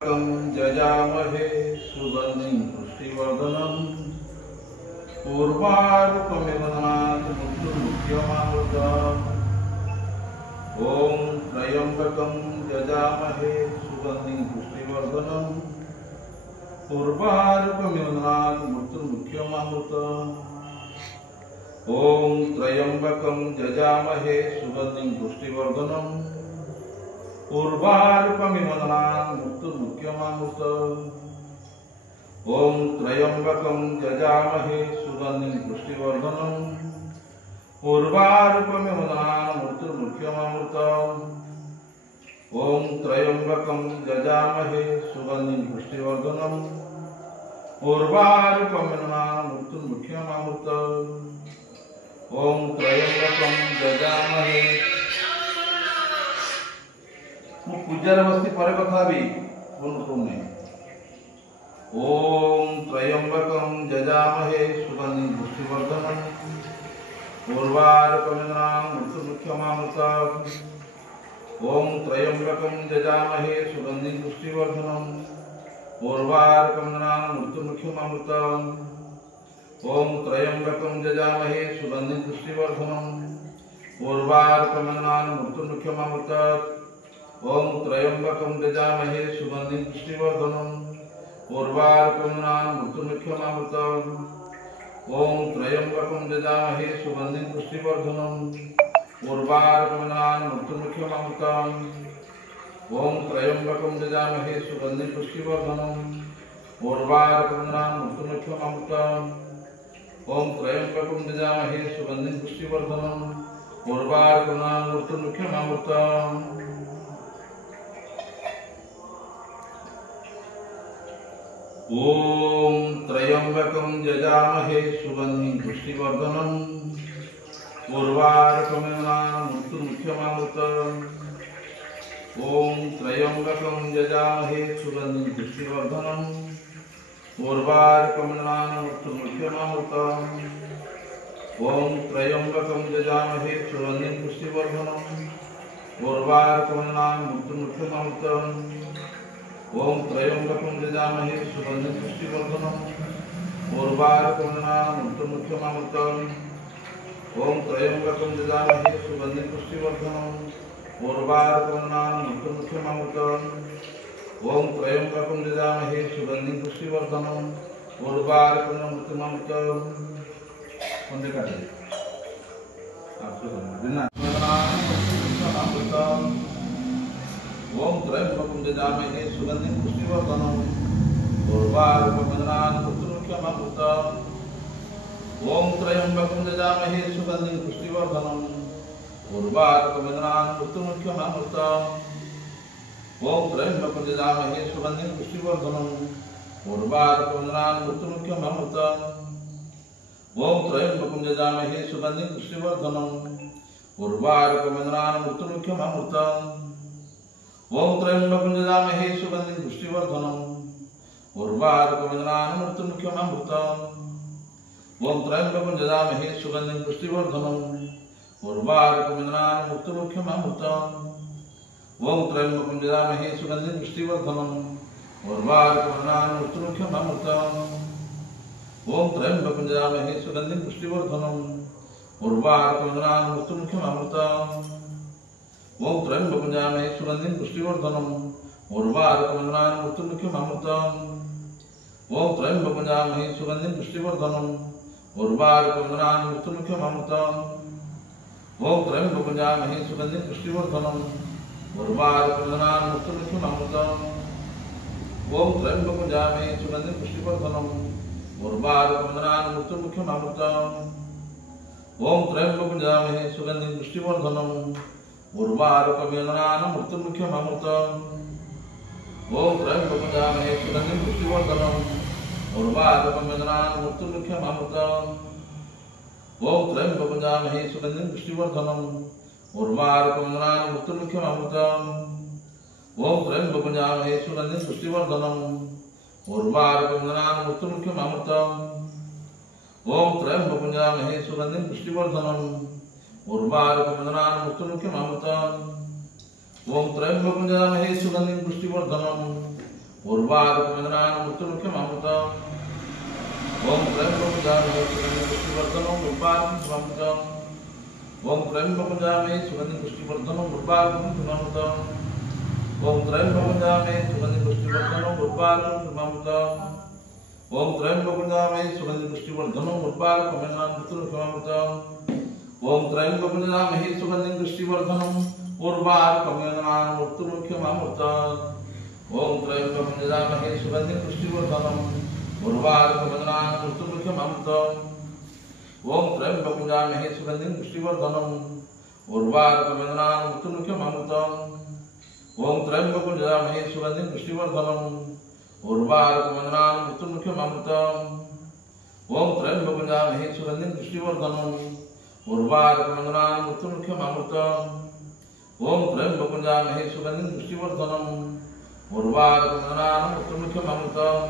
जजामहे सुगन्धिं पुष्टिवर्धनम् पूर्वारुकमिव मृत्युमुख्यमामृतम् ॐ त्र्यम्बकं जजामहे सुगन्धिं पुष्टिवर्धनम् पूर्वारुकमिव मृत्युमुख्यमामृतम् ॐ त्र्यम्बकं जजामहे सुगन्धिं पुष्टिवर्धनम् पूर्वारुकमिव मृत्युमुख्यमामृतम् ॐ त्र्यम्बकं जजामहे सुगन्धिं पुष्टिवर्धनम् पूर्वारुकमिव मृत्युमुख्यमामृतम् ॐ त्र्यम्बकं जजामहे सुगन्धिं पुष्टिवर्धनम् पूर्वारुकमिव मृत्युमुख्यमामृतम् ॐ त्र्यम्बकं जजामहे पूजार बस्ती पर कथा भी पूर्ण ओम त्र्यम्बकं जजामहे सुगन्धिं पुष्टिवर्धनम् पूर्वारुकमिव मृत्युमुख्यमामृतम् ओम त्र्यम्बकं जजामहे सुगन्धिं पुष्टिवर्धनम् पूर्वारुकमिव मृत्युमुख्यमामृतम् ओम त्र्यम्बकं जजामहे सुगन्धिं पुष्टिवर्धनम् पूर्वारुकमिव मृत्युमुख्यमामृतम् ओम त्र्यम्बकं जजामहे सुगन्धिं पुष्टिवर्धनम् पूर्वारुकमिव मृत्युमुख्यमामृतम् ओम त्र्यम्बकं जजामहे सुगन्धिं पुष्टिवर्धनम् पूर्वारुकमिव मृत्युमुख्यमामृतम् ओम त्र्यम्बकं जजामहे सुगन्धिं पुष्टिवर्धनम् पूर्वारुकमिव मृत्युमुख्यमामृतम् ओम त्र्यम्बकं जजामहे सुगन्धिं पुष्टिवर्धनम् पूर्वारुकमिव मृत्युमुख्यमामृतम् ओम त्र्यम्बकं जजामहे सुगन्धिं पुष्टिवर्धनम् पूर्वारुकमिव मृत्युमुख्यमामृतम् ओम त्र्यम्बकं जजामहे सुगन्धिं पुष्टिवर्धनम् पूर्वारुकमिव मृत्युमुख्यमामृतम् ओम त्र्यम्बकं जजामहे सुगन्धिं पुष्टिवर्धनम् पूर्वारुकमिव मृत्युमुख्यमामृतम् ओम त्र्यम्बकं जजामहे सुगन्धिं पुष्टिवर्धनम् पूर्वारुकमिव मृत्युमुख्यमामृतम् ओम त्र्यम्बकं जजामहे सुगन्धिं पुष्टिवर्धनम् पूर्वारुकमिव मृत्युमुख्यमामृतम् ओम त्र्यम्बकं जजामहे सुगन्धिं पुष्टिवर्धनम् पूर्वारुकमिव मृत्युमुख्यमामृतम् ओम त्र्यम्बकं जजामहे सुगन्धिं पुष्टिवर्धनम् पूर्वारुकमिव मृत्युमुख्यमामृतम् ओम त्र्यम्बकं जजामहे सुगन्धिं पुष्टिवर्धनम् पूर्वारुकमिव मृत्युमुख्यमामृतम् ओम त्र्यम्बकं जजामहे सुगन्धिं पुष्टिवर्धनम् पूर्वारुकमिव मृत्युमुख्यमामृतम् ओम त्र्यम्बकं जजामहे सुगन्धिं पुष्टिवर्धनम् पूर्वारुकमिव मृत्युमुख्यमामृतम् ओम त्र्यम्बकं जजामहे सुगन्धिं पुष्टिवर्धनम् पूर्वारुकमिव मृत्युमुख्यमामृतम् ओम त्र्यम्बकं जजामहे सुगन्धिं पुष्टिवर्धनम् पूर्वारुकमिव मृत्युमुख्यमामृतम् ओम त्र्यम्बकं जजामहे सुगन्धिं पुष्टिवर्धनम् पूर्वारुकमिव मृत्युमुख्यमामृतम् ओम त्र्यम्बकं जजामहे सुगन्धिं पुष्टिवर्धनम् पूर्वारुकमिव मृत्युमुख्यमामृतम् ओम त्र्यम्बकं जजामहे सुगन्धिं पुष्टिवर्धनम् पूर्वारुकमिव मृत्युमुख्यमामृतम् ओम त्र्यम्बकं जजामहे सुगन्धिं पुष्टिवर्धनम् पूर्वारुकमिव मृत्युमुख्यमामृतम् ओम त्र्यम्बकं जजामहे सुगन्धिं पुष्टिवर्धनम् पूर्वारुकमिव मृत्युमुख्यमामृतम् ओम त्र्यम्बकं जजामहे सुगन्धिं पुष्टिवर्धनम् पूर्वारुकमिव मृत्युमुख्यमामृतम् ओम त्र्यम्बकं जजामहे सुगन्धिं पुष्टिवर्धनम् पूर्वारुकमिव मृत्युमुख्यमामृतम् ओम त्र्यम्बकं जजामहे सुगन्धिं पुष्टिवर्धनम् पूर्वारुकमिव मृत्युमुख्यमामृतम् ओम त्र्यम्बकं जजामहे सुगन्धिं पुष्टिवर्धनम् पूर्वारुकमिव मृत्युमुख्यमामृतम् ओम त्र्यम्बकं जजामहे सुगन्धिं पुष्टिवर्धनम् पूर्वारुकमिव मृत्युमुख्यमामृतम् ओम त्र्यम्बकं जजामहे सुगन्धिं पुष्टिवर्धनम् पूर्वारुकमिव मृत्युमुख्यमामृतम् ओम त्र्यम्बकं जजामहे सुगन्धिं पुष्टिवर्धनम् उर्वारुकमिन्द्रान् मृत्युमुख्यममृतम् ओम त्र्यंबकं सुगंधिं पुष्टिवर्धनं उर्वारुकमिन्द्रान् ओम त्र्यंबकं सुगंधिं पुष्टिवर्धनं उर्वारुकमिन्द्रान् ओम त्र्यंबकं सुगंधिं पुष्टिवर्धनं उर्वारुकमिन्द्रान् ओम त्र्यंबकं सुगंधिं पुष्टिवर्धनं उर्वारुकमिन्द्रान् मृत्युमुख्यममृतम् ओम त्र्यंबकं सुगंधिं पुष्टिवर्धनं उर्वारुकमिन्द्रान् मृत्युमुख्यममृतम् ओम त्र्यंबकं सुगंधिं पुष्टिवर्धनं उर्वारुकमिन्द्रान् मृत्युमुख्यममृतम् ओम त्र्यंबकं सुगंधिं पुष्टिवर्धनं उर्वारुकमिन्द्रान् मृत्युमुख्यममृतम् ओम त्र्यंबकं सुगंधिं पुष्टिवर्धनं उर्वारुकमिन्द्रान् मृत्युमुख्यममृतम् ओम त्र्यंबकं सुगंधिं पुष्टिवर्धनं उर्वारुकमिन्द्रान् मृत्युमुख्यममृतम्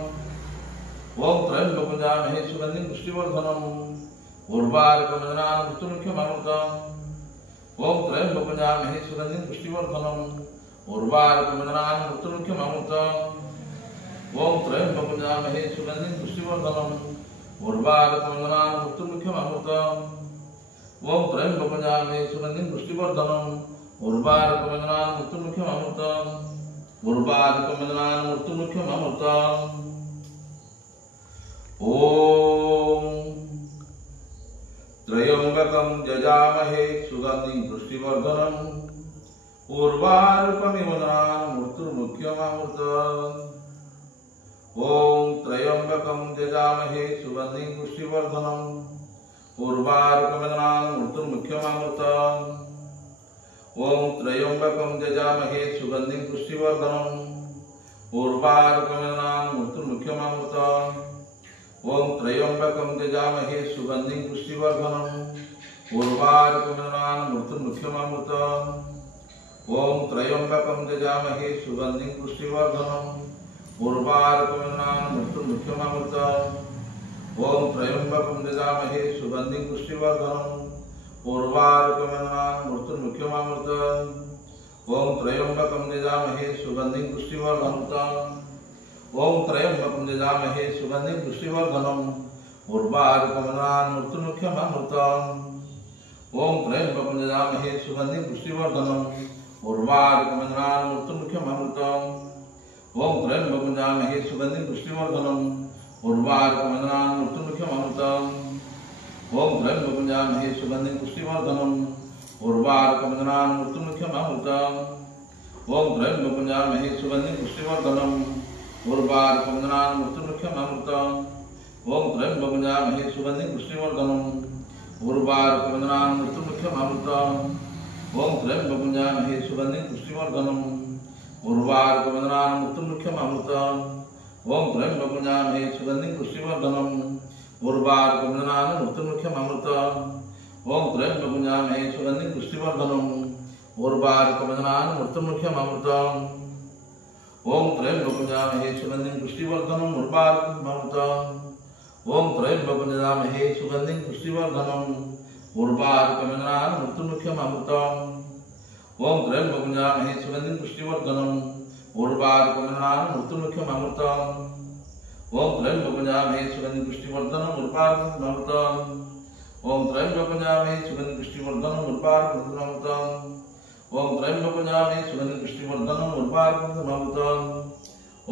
ओम त्र्यंबकं सुगंधिं पुष्टिवर्धनं उर्वारुकमिन्द्रान् मृत्युमुख्यममृतम् ओम त्र्यंबकं सुगंधिं पुष्टिवर्धनं उर्वारुकमिन्द्रान् मृत्युमुख्यममृतम् ओम त्र्यंबकं सुगंधिं पुष्टिवर्धनं उर्वारुकमिन्द्रान् मृत्युमुख्यममृतम् ओम त्र्यंबकं सुगंधिं पुष्टिवर्धनं उर्वारुकमिन्द्रान् मृत्युमुख्यममृतम् ओम त्र्यंबकं सुगंधिं पुष्टिवर्धनं उर्वारुकमिन्द्रान् मृत्युमुख्यममृतम् उर्वारुकमिन्द्रान् मृत्युमुख्यममृतम् ओम त्र्यंबकं यजामहे सुगंधिं पुष्टिवर्धनं उर्वारुकमिन्द्रान् मृत्युमुख्यममृतम् ओम त्र्यंबकं यजामहे सुगंधिं पुष्टिवर्धनं उर्वारुकमिन्द्रान् मृत्युमुख्यममृतम् ओम त्र्यंबकं यजामहे सुगंधिं पुष्टिवर्धनं उर्वारुकमिन्द्रान् मृत्युमुख्यममृतम् ओम त्र्यंबकं यजामहे सुगंधिं पुष्टिवर्धनं उर्वारुकमिन्द्रान् मृत्युमुख्यममृतम् ओम त्र्यंबकं यजामहे सुगंधिं पुष्टिवर्धनं उर्वारुकमिन्द्रान् मृत्युमुख्यममृतम् ओम त्र्यंबकं यजामहे सुगंधिं पुष्टिवर्धनं उर्वारुकमिन्द्रान् मृत्युमुख्यममृतम् ओम त्र्यंबकं यजामहे सुगंधिं पुष्टिवर्धनं ओम त्र्यंबकं यजामहे सुगंधिं पुष्टिवर्धनं उर्वारुकमिन्द्रान् मृत्युमुख्यममृतम् ओम त्र्यंबकं यजामहे सुगंधिं पुष्टिवर्धनं उर्वारुकमिन्द्रान् मृत्युमुख्यममृतम् ओम त्र्यंबकं यजामहे सुगंधिं पुष्टिवर्धनं उर्वारुकमिन्द्रान् मृत्युमुख्यममृतम् ओम त्र्यंबकं यजामहे सुगंधिं पुष्टिवर्धनं उर्वारुकमिन्द्रान् मृत्युमुख्यममृतम् ओम त्र्यंबकं यजामहे सुगंधिं पुष्टिवर्धनं उर्वारुकमिन्द्रान् मृत्युमुख्यममृतम् ओम त्र्यंबकं यजामहे सुगंधिं पुष्टिवर्धनं उर्वारुकमिन्द्रान् मृत्युमुख्यममृतम् ओम त्र्यंबकं यजामहे सुगंधिं पुष्टिवर्धनं उर्वारुकमिन्द्रान् मृत्युमुख्यममृतम् ओम त्र्यंबकं यजामहे सुगंधिं पुष्टिवर्धनं उर्वारुकमिन्द्रान् मृत्युमुख्यममृतम् ओम त्र्यंबकं यजामहे सुगंधिं पुष्टिवर्धनं उर्वारुकमिन्द्रान् मृत्युमुख्यममृतम् ओम त्र्यंबकं यजामहे सुगंधिं पुष्टिवर्धनं उर्वारुकमिन्द्रान् ओम त्र्यंबकं यजामहे सुगंधिं पुष्टिवर्धनं उर्वारुकमिन्द्रान् मृत्युमुख्यममृतम् ओम त्र्यंबकं यजामहे सुगंधिं पुष्टिवर्धनं उर्वारुकमिन्द्रान् मृत्युमुख्यममृतम् ओम त्र्यंबकं यजामहे सुगंधिं पुष्टिवर्धनं उर्वारुकमिन्द्रान् ओम त्र्यंबकं यजामहे सुगंधिं पुष्टिवर्धनं उर्वारुकमिन्द्रान् ओम त्र्यंबकं यजामहे सुगंधिं पुष्टिवर्धनं उर्वारुकमिन्द्रान्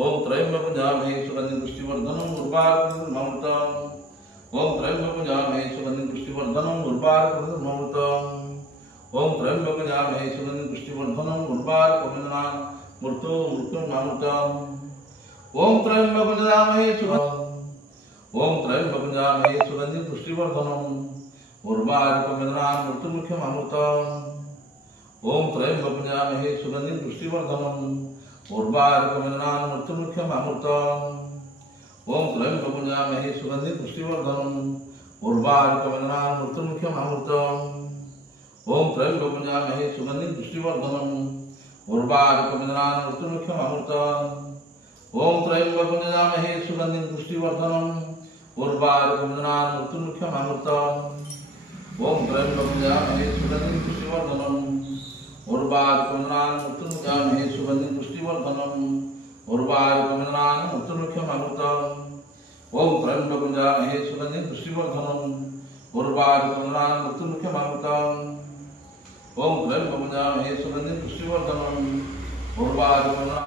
ओम त्र्यंबकं यजामहे सुगंधिं पुष्टिवर्धनं उर्वारुकमिन्द्रान् ओम त्र्यंबकं यजामहे सुगंधिं पुष्टिवर्धनं उर्वारुकमिन्द्रान् ओम त्र्यंबकं यजामहे सुगंधिं पुष्टिवर्धनं उर्वारुकमिन्द्रान् मृत्युमुख्यममृतम् ओम त्र्यंबकं यजामहे ओम त्र्यंबकं यजामहे सुगंधिं पुष्टिवर्धनं उर्वारुकमिन्द्रान् मृत्युमुख्यममृतम् ओम त्र्यंबकं यजामहे सुगंधिं पुष्टिवर्धनं उर्वारुकमिन्द्रान् मृत्युमुख्यममृतम् ओम त्र्यंबकं यजामहे सुगंधिं पुष्टिवर्धनं उर्वारुकमिन्द्रान् मृत्युमुख्यममृतम् ओम त्र्यंबकं यजामहे सुगंधिं पुष्टिवर्धनं उर्वारुकमिन्द्रान् मृत्युमुख्यममृतम् ओम त्र्यंबकं यजामहे सुगंधिं पुष्टिवर्धनं उर्वारुकमिन्द्रान् मृत्युमुख्यममृतम् ओम त्र्यंबकं यजामहे सुगंधिं पुष्टिवर्धनं उर्वारुकमिन्द्रान् मृत्युमुख्यममृतम् उर्वारुकमनानं उत्तरमुख्यममृतं ओम त्र्यंबकं सुगंधिं पुष्टिवर्धनम् उर्वारुकमनानं उत्तरमुख्यममृतं ओम त्र्यंबकं सुगंधिं पुष्टिवर्धनम् उर्वारुकमनानं